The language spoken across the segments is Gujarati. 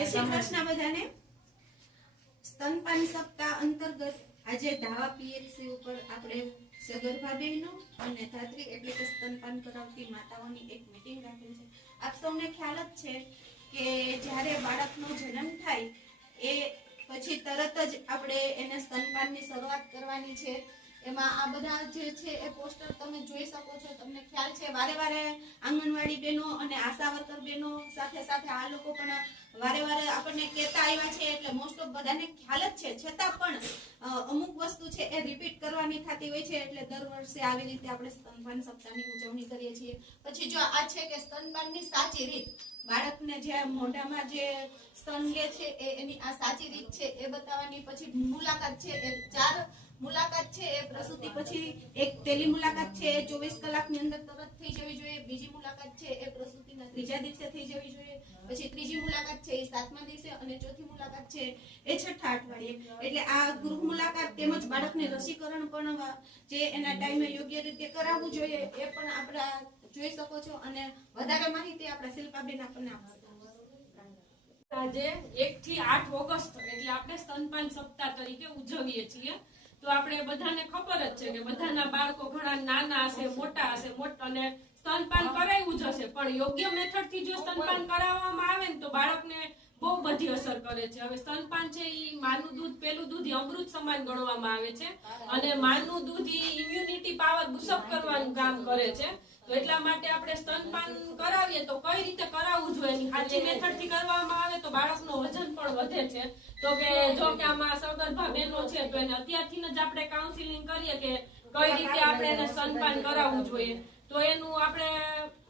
જય શ્રી કૃષ્ણ બધાને। સ્તનપાન સપ્તાહ અંતર્ગત આજે ધાવા પીએચસી ઉપર આપણે સગર્ભા બહેનો અને ધાત્રી એટલે કે સ્તનપાન કરાવતી માતાઓની એક મીટિંગ રાખી છે। આપ સૌને ખ્યાલ જ છે કે જ્યારે બાળકનો જન્મ થાય એ પછી તરત જ આપણે એને સ્તનપાનની શરૂઆત કરવાની છે। એમાં આ બધા જે છે એ પોસ્ટર તમે જોઈ શકો છો। તમને ખ્યાલ છે વારે વારે આંગણવાડી બહેનો અને આશા વર્કર બહેનો સાથે સાથે આ લોકો પણ વારે વારે આપણને કહેતા આવ્યા છે, એટલે મોસ્ટ ઓફ બધાને ખ્યાલ જ છે। છતાં પણ અમુક વસ્તુ છે એ રિપીટ કરવાની થતી હોય છે, એટલે દર વર્ષે આવી રીતે આપણે સ્તનપાન સપ્તાહની ઉજવણી કરીએ છીએ। પછી જો આ છે કે સ્તનપાનની સાચી રીત, બાળકને જે મોઢામાં જે સ્તન લે છે એની આ સાચી રીત છે એ બતાવવાની। પછી મુલાકાત છે એ 4 મુલાકાત છે એ પ્રસૂતિ પછી એક પહેલી મુલાકાત છે એ 24 કલાકની અંદર તરત થઈ જવી જોઈએ। બીજી મુલાકાત છે એ પ્રસૂતિના 3જા દિવસે થઈ જવી જોઈએ। પછી ત્રીજી મુલાકાત છે એ 7મા દિવસે અને ચોથી મુલાકાત છે એ 6ઠા અઠવાડિયે। એટલે આ ગૃહ મુલાકાત તેમજ બાળકને રસીકરણ પણ જે એના ટાઈમે યોગ્ય રીતે કરાવવું જોઈએ એ પણ આપણે જોઈ શકો છો। અને વધારે માહિતી આપણા શિલ્પાબેન આપણને આપશે। આજે 1 થી 8 ઓગસ્ટ એટલે આપણે સ્તનપાન સપ્તાહ તરીકે ઉજવીએ છીએ। તો આપણે બધાને ખબર જ છે કે બધાના બાળકો ઘણા નાના હશે, મોટા હશે, અને સ્તનપાન કરાવ્યું જ હશે, પણ યોગ્ય મેથડ થી જો સ્તનપાન કરાવવામાં આવે ને તો બાળકને બહુ બધી અસર કરે છે। હવે સ્તનપાન છે ઈ માનું દૂધ, પેલું દૂધ ઈ અમૃત સમાન ગણવામાં આવે છે, અને માનું દૂધ ઈ ઇમ્યુનિટી પાવર બુસ્ટઅપ કરવાનું કામ કરે છે। તો એટલા માટે આપણે સ્તનપાન કરાવીએ તો કઈ રીતે કરાવવું જોઈએ એની સાચી મેથડ થી કરવામાં આવે તો બાળકનું વજન પણ વધે છે। તો કે જો કે આમાં સગર્ભા બહેનો છે તો એને અત્યારથી જ આપણે કાઉન્સિલિંગ કરીએ કે કઈ રીતે આપણે એને સ્તનપાન કરાવવું જોઈએ, તો એનું આપણે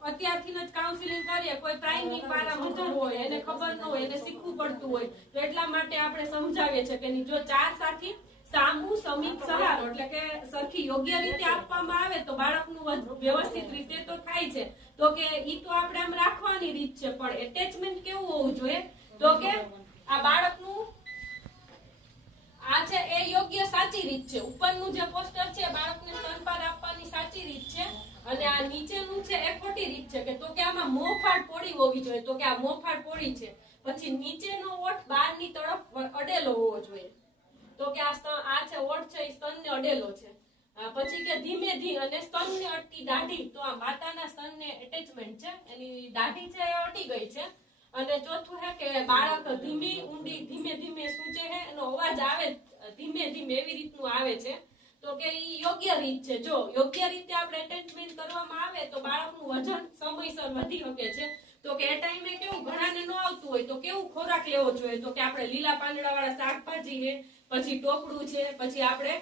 અત્યારથી જ કાઉન્સિલિંગ કરીએ। કોઈ પ્રાઇમરી પારા મધર હોય એને ખબર ન હોય, એને શીખવું પડતું હોય, તો એટલા માટે આપણે સમજાવીએ છીએ કે જો 4 સાથી સામુ સમિત સહારો એટલે કે સરખી યોગ્ય રીતે આપવામાં આવે તો બાળકનું વ્યવસ્થિત રીતે તો થાય છે। તો કે ઈ તો આપણે આમ રાખવાની રીત છે, પણ એટેચમેન્ટ કેવું હોવું જોઈએ તો કે આ બાળકનું આ છે એ યોગ્ય સાચી રીત છે। ઉપરનું જે પોસ્ટર છે બાળકને સ્તનપાન આપવાની સાચી રીત છે, અને આ નીચેનું છે એ ખોટી રીત છે કે તો કે આમાં મોંફાડ પોળી હોવી જોઈએ, તો કે આ મોંફાડ પોળી છે। પછી નીચેનો ઓઠ બહારની તરફ અડેલો હોવો જોઈએ, તો કે આ છે ઓઠ છે એ સ્તનને અડેલો છે। પછી કે ધીમે અને સ્તનને અડતી દાઢી, તો આ માતાના સ્તનને એટેચમેન્ટ છે, એની દાઢી છે એ અટી ગઈ છે। અને ચોથું છે કે બાળક ધીમે સૂચે છે, એનો અવાજ આવે ધીમે એવી રીતનું આવે છે, તો કે ઈ યોગ્ય રીત છે। જો યોગ્ય રીતે આપણે એટેચમેન્ટ કરવામાં આવે તો બાળકનું વજન સમયસર વધી શકે છે। તો કે એ ટાઈમે કેવું ઘણાને ન આવતું હોય તો કેવું ખોરાક લેવો જોઈએ, તો કે આપણે લીલા પાંદડા વાળા શાકભાજી છે, પછી ટોપડું છે, પછી આપણે